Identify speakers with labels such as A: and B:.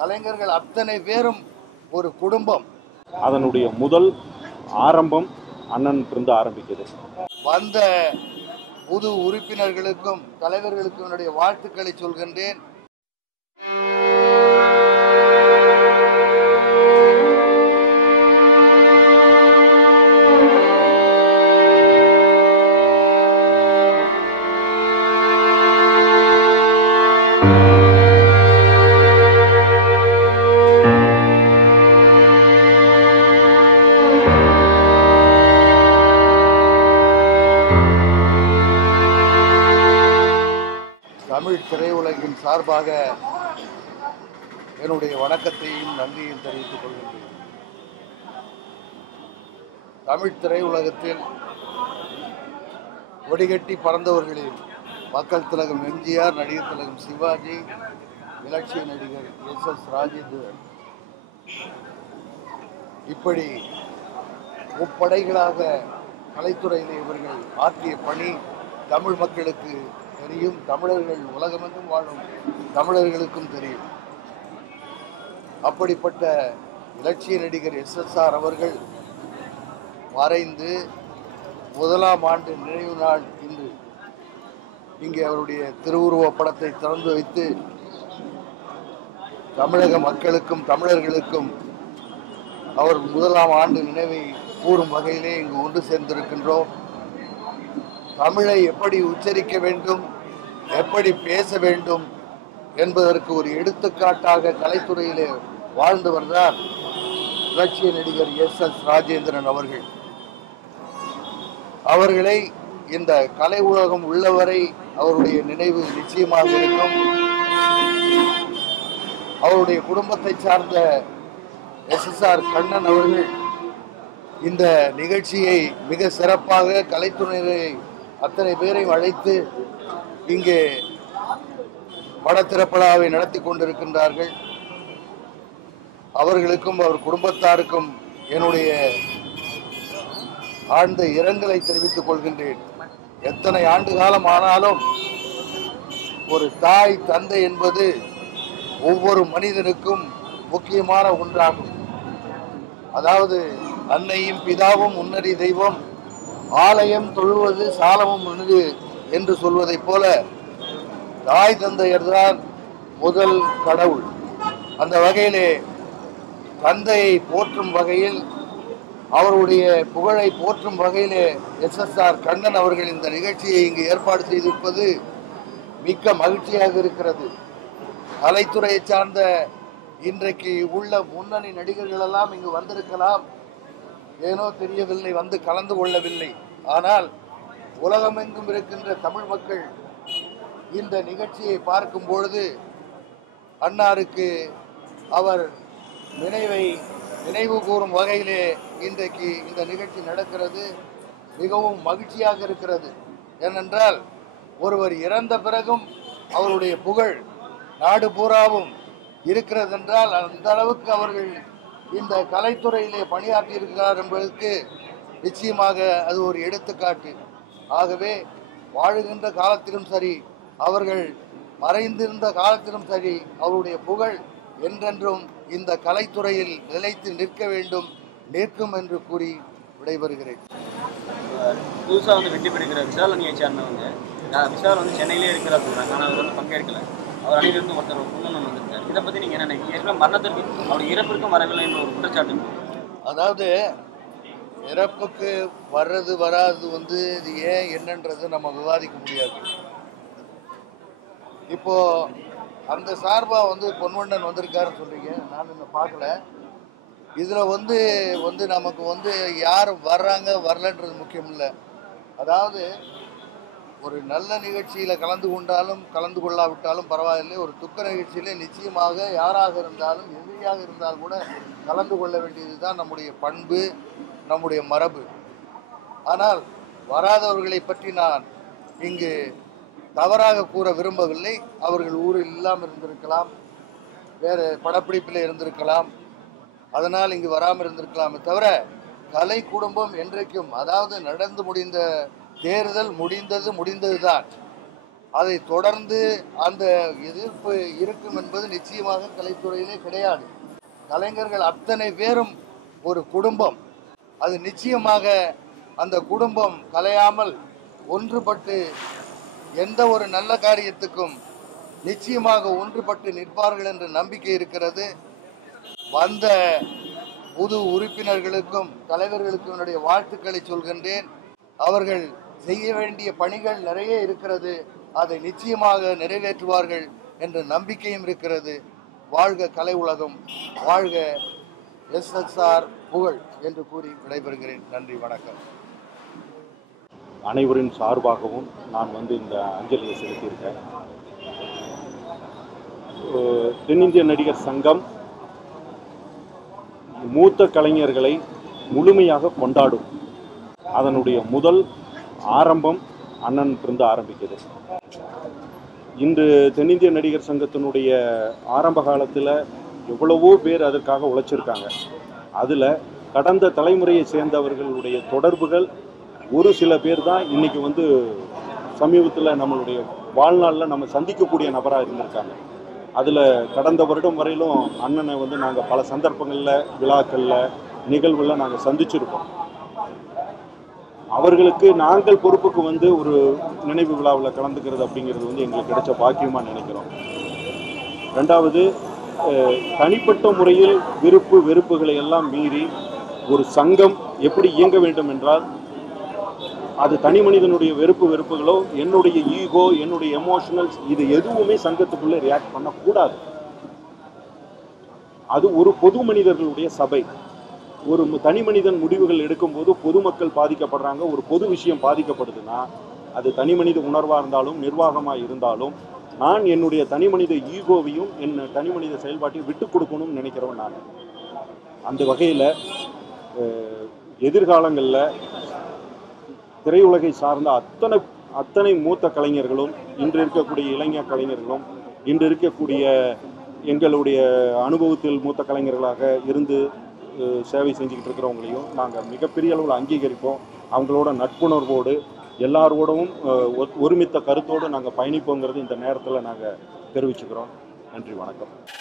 A: கலைஞர்கள் அத்தனை பேரும் ஒரு குடும்பம்
B: அதனுடைய முதல் ஆரம்பம் அண்ணன் இருந்து ஆரம்பிக்குது
A: வந்த புது உறுப்பினர்களுக்கும் தலைவர்களுக்கும் என்னுடைய வாழ்த்துக்களை சொல்கின்றேன் சார்பாக என்னுடைய வணக்கத்தையும் நன்றியும் தெரிவித்துக் கொள்கின்றேன் தமிழ் திரையுலகத்தில் வடிகட்டி பறந்தவர்களில் மக்கள் திலகம் எம்ஜிஆர் நடிகர் திலகம் சிவாஜி இலட்சிய நடிகர் எஸ் எஸ் ராஜேந்திரன் இப்படி முப்படைகளாக கலைத்துறையில் இவர்கள் ஆற்றிய பணி தமிழ் மக்களுக்கு தெரியும் தமிழர்கள் உலகமெங்கும் வாழும் தமிழர்களுக்கும் தெரியும் அப்படிப்பட்ட இலட்சிய நடிகர் எஸ் ஆர் அவர்கள் மறைந்து முதலாம் ஆண்டு நினைவு நாள் இன்று இங்கே அவருடைய திருவுருவ படத்தை திறந்து வைத்து தமிழக மக்களுக்கும் தமிழர்களுக்கும் அவர் முதலாம் ஆண்டு நினைவை கூறும் வகையிலே இங்கு ஒன்று சேர்ந்திருக்கின்றோம் தமிழை எப்படி உச்சரிக்க வேண்டும் எப்படி பேச வேண்டும் என்பதற்கு ஒரு எடுத்துக்காட்டாக கலைத்துறையிலே வாழ்ந்தவர் தான் இலட்சிய நடிகர் எஸ் எஸ் ராஜேந்திரன் அவர்கள் அவர்களை இந்த கலை உலகம் உள்ளவரை அவருடைய நினைவு நிச்சயமாக இருக்கும் அவருடைய குடும்பத்தை சார்ந்த எஸ் எஸ் ஆர் கண்ணன் அவர்கள் இந்த நிகழ்ச்சியை மிக சிறப்பாக கலைத்துறையை அத்தனை பேரையும் அழைத்து இங்கே படத்திறப்படாவை நடத்தி கொண்டிருக்கின்றார்கள் அவர்களுக்கும் அவர் குடும்பத்தாருக்கும் என்னுடைய ஆழ்ந்த இரங்கலை தெரிவித்துக் கொள்கின்றேன் எத்தனை ஆண்டு காலம் ஆனாலும் ஒரு தாய் தந்தை என்பது ஒவ்வொரு மனிதனுக்கும் முக்கியமான ஒன்றாகும் அதாவது அன்னையும் பிதாவும் முன்னறி தெய்வம் ஆலயம் தொழுவது சாலமும் அணுகு என்று சொல்வதைப் போல தாய் தந்தையர்தான் முதல் கடவுள் அந்த வகையிலே தந்தையை போற்றும் வகையில் அவருடைய புகழை போற்றும் வகையிலே எஸ்எஸ்ஆர் கண்ணன் அவர்கள் இந்த நிகழ்ச்சியை இங்கு ஏற்பாடு செய்திருப்பது மிக்க மகிழ்ச்சியாக இருக்கிறது கலைத்துறையை சார்ந்த இன்றைக்கு உள்ள முன்னணி நடிகர்களெல்லாம் இங்கு வந்திருக்கலாம் ஏனோ தெரியவில்லை வந்து கலந்து கொள்ளவில்லை ஆனால் உலகமெங்கும் இருக்கின்ற தமிழ் மக்கள் இந்த நிகழ்ச்சியை பார்க்கும் பொழுது அன்னாருக்கு அவர் நினைவை நினைவு கூறும் வகையிலே இன்றைக்கு இந்த நிகழ்ச்சி நடக்கிறது மிகவும் மகிழ்ச்சியாக இருக்கிறது ஏனென்றால் ஒருவர் இறந்த பிறகும் அவருடைய புகழ் நாடு பூராவும் இருக்கிறது என்றால் அந்த அளவுக்கு அவர்கள் இந்த கலைத்துறையிலே பணியாற்றி இருக்கிறார் என்பதற்கு நிச்சயமாக அது ஒரு எடுத்துக்காட்டு ஆகவே வாழுகின்ற காலத்திலும் சரி அவர்கள் மறைந்திருந்த காலத்திலும் சரி அவருடைய புகழ் என்றென்றும் இந்த கலைத்துறையில் நிலைத்து நிற்க வேண்டும் நிற்கும் என்று கூறி விடைபெறுகிறேன்
C: புதுசாக வந்து வெற்றி பெறுகிறார் விசால் அணியை சேர்ந்தவங்க விசால் வந்து சென்னையிலே இருக்கிறார் சொல்கிறாங்க ஆனால் அவர் வந்து பங்கேற்கலை அவர் அணியிலிருந்து ஒருத்தர் கொள்ளணும் வந்திருக்காரு இதை பற்றி நீங்கள் என்ன ஏற்கனவே மரணத்திற்கு அவர் இறப்பிற்கும் வரவில்லை என்ற ஒரு குற்றச்சாட்டு
A: அதாவது இறப்புக்கு வர்றது வராது வந்து இது ஏன் என்னன்றது நம்ம விவாதிக்க முடியாது இப்போ அந்த சார்பாக வந்து பொன்வண்ணன் வந்திருக்காருன்னு சொல்றீங்க நான் இன்னும் பார்க்கல இதில் வந்து வந்து நமக்கு வந்து யார் வர்றாங்க வரலன்றது முக்கியம் இல்லை அதாவது ஒரு நல்ல நிகழ்ச்சியில் கலந்து கொண்டாலும் கலந்து கொள்ளாவிட்டாலும் பரவாயில்லை ஒரு துக்க நிகழ்ச்சியிலே நிச்சயமாக யாராக இருந்தாலும் எதிரியாக இருந்தால் கூட கலந்து கொள்ள வேண்டியது தான் நம்முடைய பண்பு நம்முடைய மரபு ஆனால் வராதவர்களை பற்றி நான் இங்கு தவறாக கூற விரும்பவில்லை அவர்கள் ஊரில் இல்லாமல் இருந்திருக்கலாம் வேறு படப்பிடிப்பில் இருந்திருக்கலாம் அதனால் இங்கு வராமல் இருந்திருக்கலாமே தவிர கலை குடும்பம் என்றைக்கும் அதாவது நடந்து முடிந்த தேர்தல் முடிந்தது முடிந்ததுதான் அதை தொடர்ந்து அந்த எதிர்ப்பு இருக்கும் என்பது நிச்சயமாக கலைத்துறையிலே கிடையாது கலைஞர்கள் அத்தனை பேரும் ஒரு குடும்பம் அது நிச்சயமாக அந்த குடும்பம் கலையாமல் ஒன்றுபட்டு எந்த ஒரு நல்ல காரியத்துக்கும் நிச்சயமாக ஒன்றுபட்டு நிற்பார்கள் என்ற நம்பிக்கை இருக்கிறது வந்த புது உறுப்பினர்களுக்கும் தலைவர்களுக்கும் என்னுடைய வாழ்த்துக்களை சொல்கின்றேன் அவர்கள் செய்ய வேண்டிய பணிகள் நிறைய இருக்கிறது அதை நிச்சயமாக நிறைவேற்றுவார்கள் என்ற நம்பிக்கையும் இருக்கிறது வாழ்க கலை உலகம் வாழ்க எஸ்எஸ்ஆர் புகழ் என்று கூறி விடைபெறுகிறேன் நன்றி வணக்கம்
B: அனைவரின் சார்பாகவும் நான் வந்து இந்த அஞ்சலியை செலுத்தியிருக்கேன் தென்னிந்திய நடிகர் சங்கம் மூத்த கலைஞர்களை முழுமையாக கொண்டாடும் அதனுடைய முதல் ஆரம்பம் அண்ணனிருந்து ஆரம்பிக்குது இன்று தென்னிந்திய நடிகர் சங்கத்தினுடைய ஆரம்ப காலத்தில் எவ்வளவோ பேர் அதற்காக உழைச்சிருக்காங்க அதில் கடந்த தலைமுறையை சேர்ந்தவர்களுடைய தொடர்புகள் ஒரு சில பேர் தான் இன்றைக்கி வந்து சமீபத்தில் நம்மளுடைய வாழ்நாளில் நம்ம சந்திக்கக்கூடிய நபராக இருந்திருக்காங்க அதில் கடந்த வருடம் வரையிலும் அண்ணனை வந்து நாங்கள் பல சந்தர்ப்பங்களில் விழாக்களில் நிகழ்வில் நாங்கள் சந்திச்சிருக்கோம் அவர்களுக்கு நாங்கள் பொறுப்புக்கு வந்து ஒரு நினைவு விழாவில் கலந்துக்கிறது அப்படிங்கிறது வந்து எங்களுக்கு கிடைச்ச பாக்கியமாக நினைக்கிறோம் ரெண்டாவது தனிப்பட்ட முறையில் விருப்பு வெறுப்புகளை எல்லாம் மீறி ஒரு சங்கம் எப்படி இயங்க வேண்டும் என்றால் அது தனி மனிதனுடைய வெறுப்பு வெறுப்புகளோ என்னுடைய ஈகோ என்னுடைய எமோஷனல்ஸ் இது எதுவுமே சங்கத்துக்குள்ளே ரியாக்ட் பண்ணக்கூடாது அது ஒரு பொது மனிதர்களுடைய சபை ஒரு தனி மனிதன் முடிவுகள் எடுக்கும்போது பொதுமக்கள் பாதிக்கப்படுறாங்க ஒரு பொது விஷயம் பாதிக்கப்படுதுன்னா அது தனி மனித உணர்வாக இருந்தாலும் நிர்வாகமாக இருந்தாலும் நான் என்னுடைய தனி மனித ஈகோவையும் என் தனி மனித செயல்பாட்டையும் விட்டு கொடுக்கணும்னு நினைக்கிறவன் நான் அந்த வகையில் எதிர்காலங்களில் திரையுலகை சார்ந்த அத்தனை அத்தனை மூத்த கலைஞர்களும் இன்று இருக்கக்கூடிய இளைஞர் கலைஞர்களும் இன்று இருக்கக்கூடிய எங்களுடைய அனுபவத்தில் மூத்த கலைஞர்களாக இருந்து சேவை செஞ்சுக்கிட்டு இருக்கிறவங்களையும் நாங்கள் மிகப்பெரிய அளவில் அங்கீகரிப்போம் அவங்களோட நட்புணர்வோடு எல்லாரோடவும் ஒருமித்த கருத்தோடு நாங்கள் பயணிப்போங்கிறது இந்த நேரத்தில் நாங்கள் தெரிவிச்சுக்கிறோம் நன்றி வணக்கம்